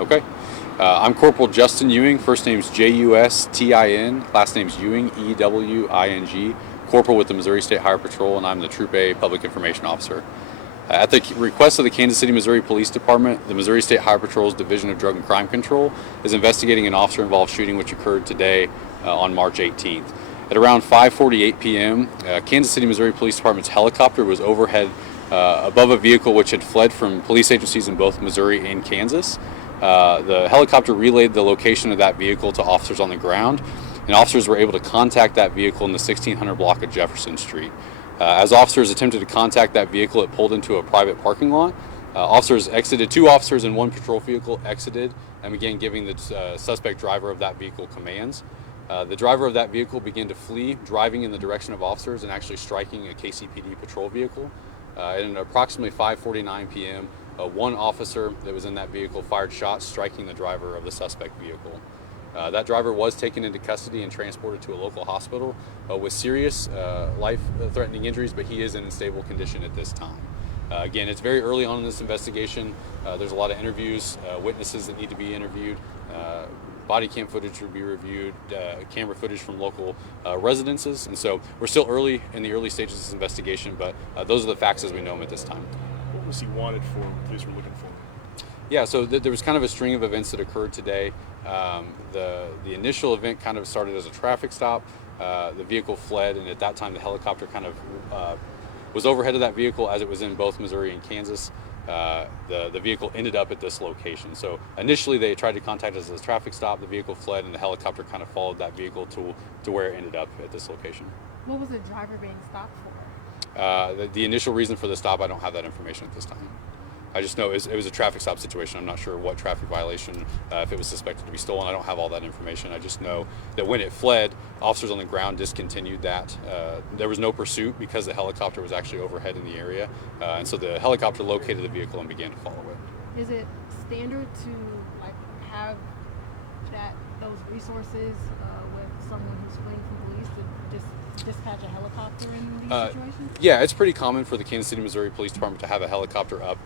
Okay. I'm Corporal Justin Ewing. First name's Justin, last name's Ewing, Ewing, Corporal with the Missouri State Highway Patrol, and I'm the Troop A Public Information Officer. At the request of the Kansas City, Missouri Police Department, the Missouri State Highway Patrol's Division of Drug and Crime Control is investigating an officer-involved shooting which occurred today on March 18th. At around 5:48 p.m., Kansas City, Missouri Police Department's helicopter was overhead above a vehicle which had fled from police agencies in both Missouri and Kansas. The helicopter relayed the location of that vehicle to officers on the ground, and officers were able to contact that vehicle in the 1600 block of Jefferson Street. As officers attempted to contact that vehicle, it pulled into a private parking lot. Officers exited, two officers in one patrol vehicle exited and began giving the suspect driver of that vehicle commands. The driver of that vehicle began to flee, driving in the direction of officers and actually striking a KCPD patrol vehicle. At approximately 5:49 p.m., one officer that was in that vehicle fired shots, striking the driver of the suspect vehicle. That driver was taken into custody and transported to a local hospital with serious life-threatening injuries, but he is in stable condition at this time. Again, it's very early on in this investigation. There's a lot of interviews, witnesses that need to be interviewed, body cam footage will be reviewed, camera footage from local residences, and so we're still early in the early stages of this investigation, but those are the facts as we know them at this time. What was he wanted for, what police were looking for? Yeah, so there was kind of a string of events that occurred today. The initial event kind of started as a traffic stop. The vehicle fled, and at that time the helicopter kind of was overhead of that vehicle as it was in both Missouri and Kansas. The vehicle ended up at this location. So initially they tried to contact us as a traffic stop. The vehicle fled, and the helicopter kind of followed that vehicle to where it ended up at this location. What was the driver being stopped for? The initial reason for the stop, I don't have that information at this time. I just know it was a traffic stop situation. I'm not sure what traffic violation, if it was suspected to be stolen. I don't have all that information. I just know that when it fled, officers on the ground discontinued that. There was no pursuit because the helicopter was actually overhead in the area. And so the helicopter located the vehicle and began to follow it. Is it standard to have those resources with someone who's fleeing from police to just dispatch a helicopter in these situations? Yeah, it's pretty common for the Kansas City, Missouri Police Department to have a helicopter up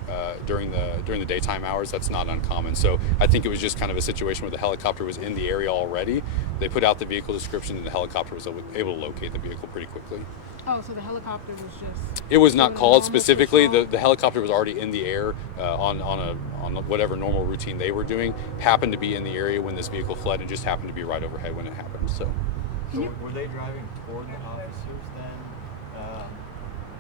during the daytime hours. That's not uncommon. So I think it was just kind of a situation where the helicopter was in the area already. They put out the vehicle description, and the helicopter was able to locate the vehicle pretty quickly. Oh, so the helicopter was just... It was not called specifically. The helicopter was already in the air on whatever normal routine they were doing. Happened to be in the area when this vehicle fled, and just happened to be right overhead when it happened. So were they driving toward the officers then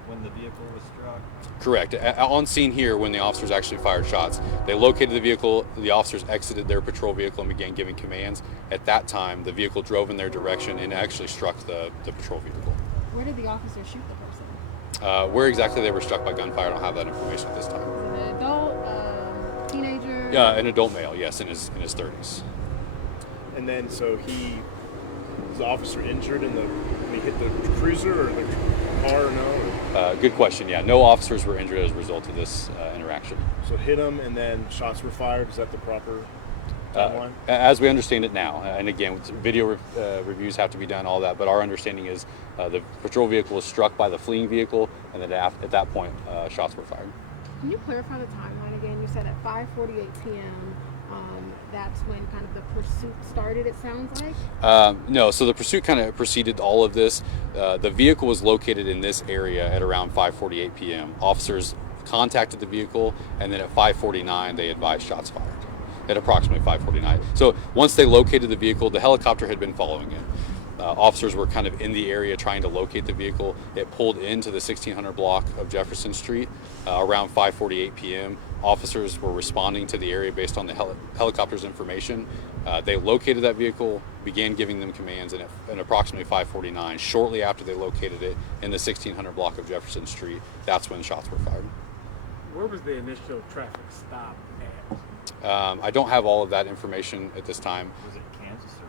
when the vehicle was struck? Correct. On scene here, when the officers actually fired shots, they located the vehicle, the officers exited their patrol vehicle and began giving commands. At that time, the vehicle drove in their direction and actually struck the patrol vehicle. Where did the officer shoot the person? Where exactly they were struck by gunfire, I don't have that information at this time. An adult, teenager? Yeah, an adult male, yes, in his 30s. And then, so was the officer injured when he hit the cruiser or the car or no? Good question, yeah. No officers were injured as a result of this interaction. So hit him and then shots were fired? Is that the proper timeline? As we understand it now, and again, video reviews have to be done, all that, but our understanding is the patrol vehicle was struck by the fleeing vehicle, and then at that point, shots were fired. Can you clarify the timeline again? You said at 5:48 p.m., that's when kind of the pursuit started, it sounds like? No, so the pursuit kind of preceded all of this. The vehicle was located in this area at around 5:48 p.m. Officers contacted the vehicle, and then at 5:49, they advised shots fired at approximately 5:49. So once they located the vehicle, the helicopter had been following it. Officers were kind of in the area trying to locate the vehicle. It pulled into the 1600 block of Jefferson Street around 5:48 p.m. Officers were responding to the area based on the helicopter's information. They located that vehicle, began giving them commands, and at approximately 5:49, shortly after they located it in the 1600 block of Jefferson Street, that's when shots were fired. Where was the initial traffic stop at? I don't have all of that information at this time. Was it Kansas or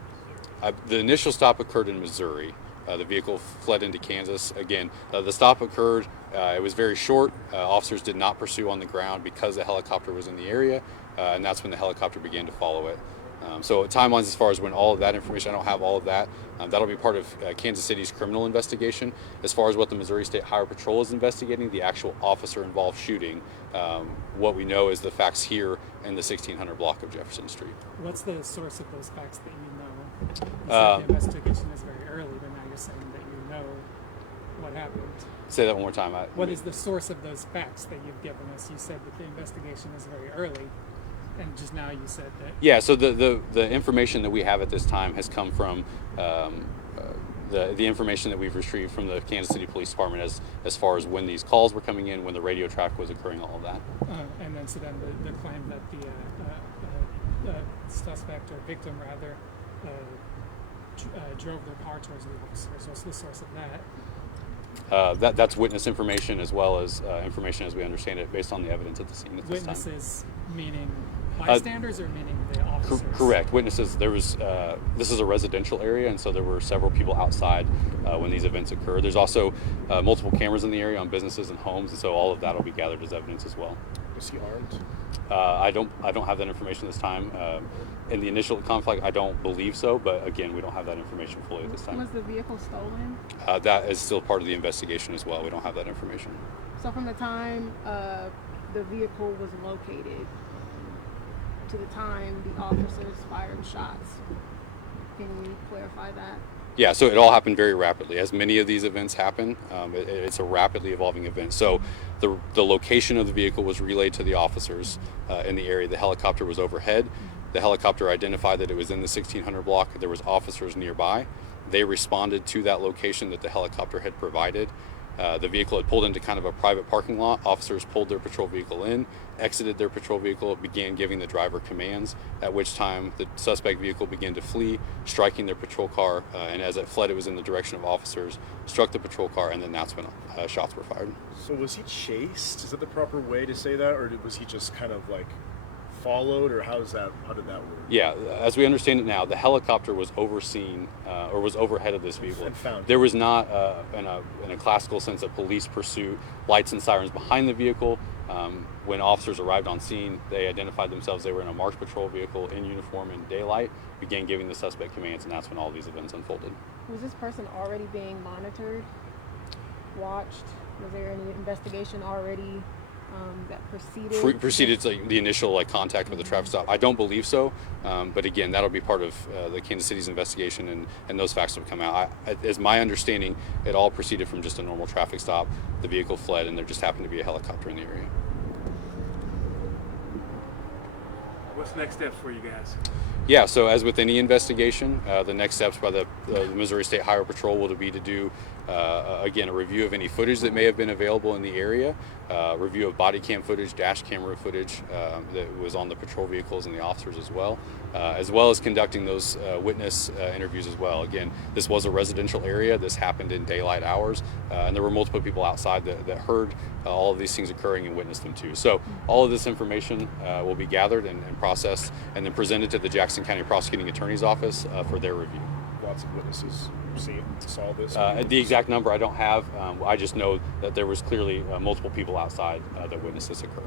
Missouri? The initial stop occurred in Missouri. The vehicle fled into Kansas. Again, the stop occurred. It was very short. Officers did not pursue on the ground because the helicopter was in the area, and that's when the helicopter began to follow it. So timelines as far as when all of that information, I don't have all of that. That'll be part of Kansas City's criminal investigation. As far as what the Missouri State Highway Patrol is investigating, the actual officer-involved shooting, what we know is the facts here in the 1600 block of Jefferson Street. What's the source of those facts that you know? You said the investigation is very early, but now you're saying that you know what happened. Say that one more time. What is the source of those facts that you've given us? You said that the investigation is very early, and just now you said that. Yeah, so the information that we have at this time has come from the information that we've retrieved from the Kansas City Police Department as far as when these calls were coming in, when the radio traffic was occurring, all of that. And then the claim that the suspect or victim rather drove their car towards the officers. What's the source of that? That's witness information as well as information as we understand it based on the evidence at the scene at this time. Witnesses meaning bystanders or meaning the officers? Correct. Witnesses. There was this is a residential area, and so there were several people outside when these events occurred. There's also multiple cameras in the area on businesses and homes, and so all of that will be gathered as evidence as well. Was he armed? I don't have that information this time. In the initial conflict, I don't believe so, but again, we don't have that information fully at this time. Was the vehicle stolen? That is still part of the investigation as well. We don't have that information. So from the time the vehicle was located to the time the officers fired shots, can you clarify that? Yeah, so it all happened very rapidly. As many of these events happen, it's a rapidly evolving event. So the location of the vehicle was relayed to the officers in the area. The helicopter was overhead. The helicopter identified that it was in the 1600 block. There was officers nearby. They responded to that location that the helicopter had provided. The vehicle had pulled into kind of a private parking lot. Officers pulled their patrol vehicle in, exited their patrol vehicle, began giving the driver commands, at which time the suspect vehicle began to flee, striking their patrol car, and as it fled, it was in the direction of officers, struck the patrol car, and then that's when shots were fired. So was he chased? Is that the proper way to say that, or was he just kind of like followed, or how did that work? Yeah, as we understand it now, the helicopter was overseen or was overhead of this vehicle. And found. There was not, in a classical sense, a police pursuit, lights and sirens behind the vehicle. When officers arrived on scene, they identified themselves. They were in a marked patrol vehicle in uniform in daylight, began giving the suspect commands, and that's when all these events unfolded. Was this person already being monitored, watched? Was there any investigation already that preceded the initial contact with the traffic stop? I don't believe so, but again, that'll be part of the Kansas City's investigation, and those facts will come out. As my understanding, it all proceeded from just a normal traffic stop. The vehicle fled, and there just happened to be a helicopter in the area. What's the next steps for you guys? Yeah, so as with any investigation, the next steps by the Missouri State Highway Patrol will be to do, again, a review of any footage that may have been available in the area, review of body cam footage, dash camera footage that was on the patrol vehicles and the officers as well as conducting those witness interviews as well. Again, this was a residential area. This happened in daylight hours, and there were multiple people outside that heard all of these things occurring and witnessed them too. So all of this information will be gathered and processed and then presented to the Jackson County Prosecuting Attorney's Office for their review. Lots of witnesses saw this. The exact number I don't have. I just know that there was clearly multiple people outside that witnessed this occur.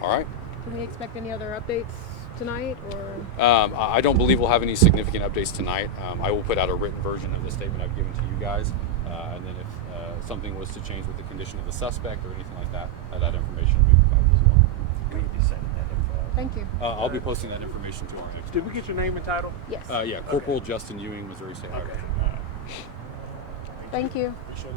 All right. Can we expect any other updates tonight, or? I don't believe we'll have any significant updates tonight. I will put out a written version of the statement I've given to you guys, and then if something was to change with the condition of the suspect or anything like that, that information will be provided as well. Will you be sending that info? Thank you. I'll be posting that information to our next. Did we get your name and title? Yes. Yeah, Corporal Justin Ewing, Missouri State Highway Okay. Patrol. Thank you. Appreciate it.